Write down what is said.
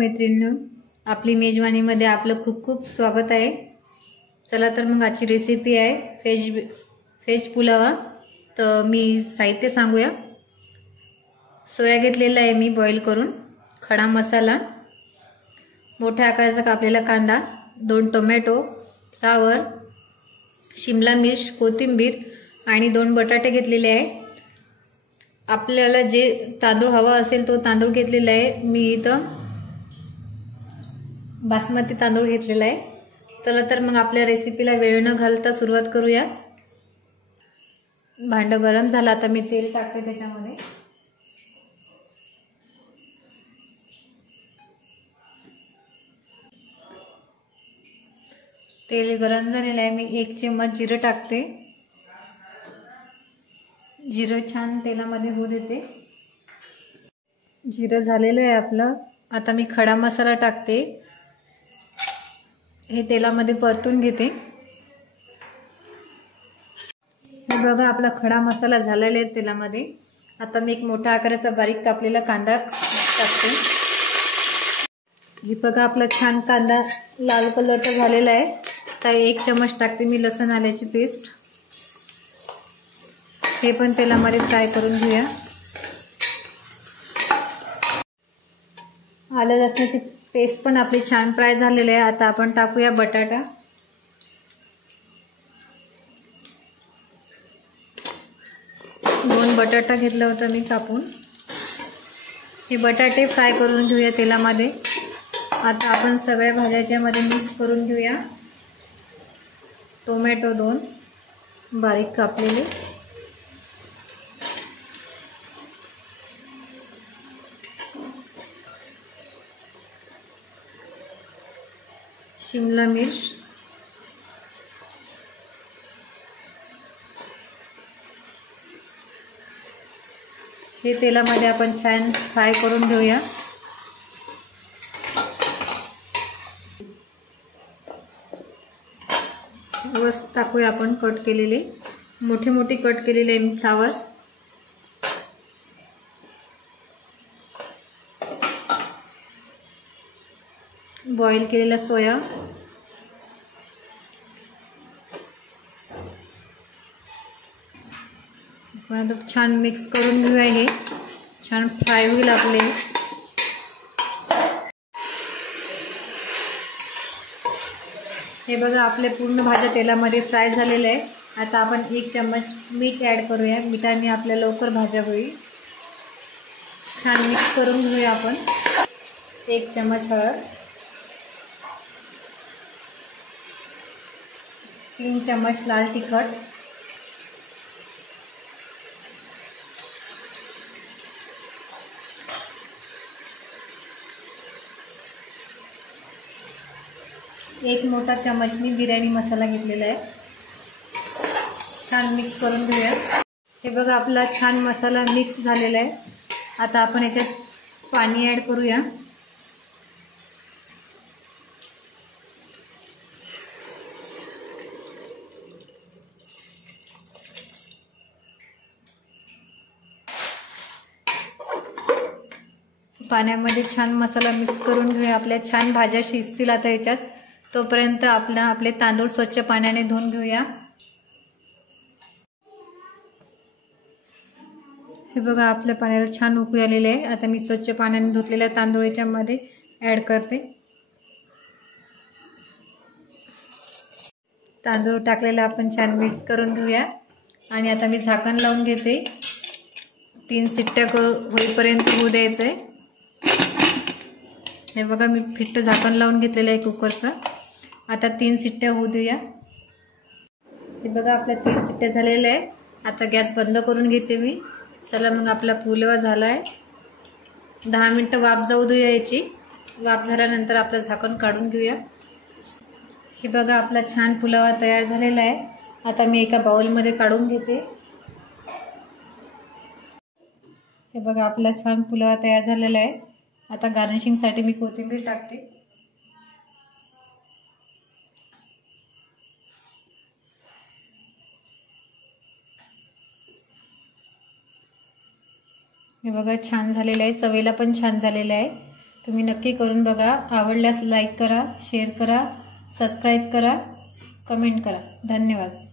मैत्रिणींनो, आपली मेजवानीमध्ये आपलं खूप खूप स्वागत आहे। चला तर मग आजची रेसिपी आहे व्हेज पुलाव। तर मी साहित्य सांगूया। सोया घेतलेला आहे मी बॉईल करून, खडा मसाला, मोठ्या आकाराचा कापलेला कांदा, 2 टोमॅटो, फ्लावर, शिमला मिर्च, कोथिंबीर आणि 2 बटाटे घेतलेले आहे। आपल्याला जे तांदूळ हवा असेल तो तांदूळ घेतलेला आहे। मी इथं बासमती तांदूळ घेतलेला आहे। चला तर मग आपल्या रेसिपीला वेळ न घालता सुरुवात करूया। भांड गरम झालं, आता मी तेल टाकते त्याच्यामध्ये। तेल गरम झालेलं आहे, मी 1 चम्मच जिरं टाकते। जिरं छान तेलामध्ये होऊ देते। जिरं झालेलं आहे आपलं। आता मी खडा मसाला टाकते, हे तेलामध्ये परतून घेते। हे बघा आपला खडा मसाला झालेला आहे तेलामध्ये। आता मी एक मोठा आकाराचा बारीक कापलेला कांदा टाकते। हे बघा आपला छान कांदा लाल कलरचा झालेला आहे। आता 1 चम्मच टाकते मी लसूण आल्याची पेस्ट, हे पण तेलामध्ये फ्राय करून घेऊया। आलं लसणाची पेस्ट पण आपली छान फ्राय झालेली आहे। आता आपण टाकूया बटाटा। दोन बटाटा घेतला होता मी कापून। हे बटाटे फ्राय करून घेऊया तेलामध्ये। आता आपण सगळ्या भाज्यामध्ये मिक्स करून घेऊया। टोमॅटो 2 बारीक कापलेले, शिमला मिर्च, हे तेलामध्ये आपण छान फ्राय करून घेऊया। वर टाकूया आपण कट केलेले, मोठे मोठे कट केलेले फ्लावर्स, बॉईल केलेला सोया, आपण आता छान मिक्स करून घेऊया। हे छान फ्राय होईल आपले। हे बघा आपले पूर्ण भाज्या तेलामध्ये फ्राय झालेले आहे। आता आपण 1 चम्मच मीठ ॲड करूया। मिठाने आपल्या लवकर भाज्या होईल। छान मिक्स करून घेऊया आपण। 1 चम्मच हळद, 3 चम्मच लाल तिखट, 1 मोठा चम्मच मी बिर्याणी मसाला घेतलेला आहे। छान मिक्स करून घेऊया। हे बघा आपला छान मसाला मिक्स झालेला आहे। आता आपण याच्यात पाणी ॲड करूया। पाण्यामध्ये छान मसाला मिक्स करून घेऊया। आपल्या छान भाज्या शिजतील आता याच्यात, तोपर्यंत आपले तांदूळ स्वच्छ पाण्याने धुवून घेऊया। हे बघा आपल्या पाण्याला छान उकळी आलेली आहे। आता मी स्वच्छ पाण्याने धुतलेल्या तांदूळ याच्यामध्ये ॲड करते। तांदूळ टाकलेला आपण छान मिक्स करून घेऊया आणि आता मी झाकण लावून घेते। 3 शिट्ट्या होईपर्यंत होऊ द्यायचंय। हे बघा मी फिट्ट झाकण लावून घेतलेलं आहे कुकरचं। आता 3 शिट्ट्या होऊ देऊया। हे बघा आपल्या 3 शिट्ट्या झालेल्या आहे। आता गॅस बंद करून घेते मी। चला मग आपला पुलाव झाला आहे। 10 मिनिटं वाफ जाऊ देऊया याची। वाफ झाल्यानंतर आपलं झाकण काढून घेऊया। हे बघा आपला छान पुलाव तयार झालेला आहे। आता मी एका बाउलमध्ये काढून घेते। हे बघा आपला छान पुलाव तयार झालेला आहे। आता गार्निशिंगसाठी मी कोथिंबीर टाकते। हे बघा छान झालेलं आहे, चवेला पण छान झालेलं आहे। तुम्ही नक्की करून बघा. आवडल्यास लाईक करा, शेअर करा, सबस्क्राईब करा, कमेंट करा. धन्यवाद.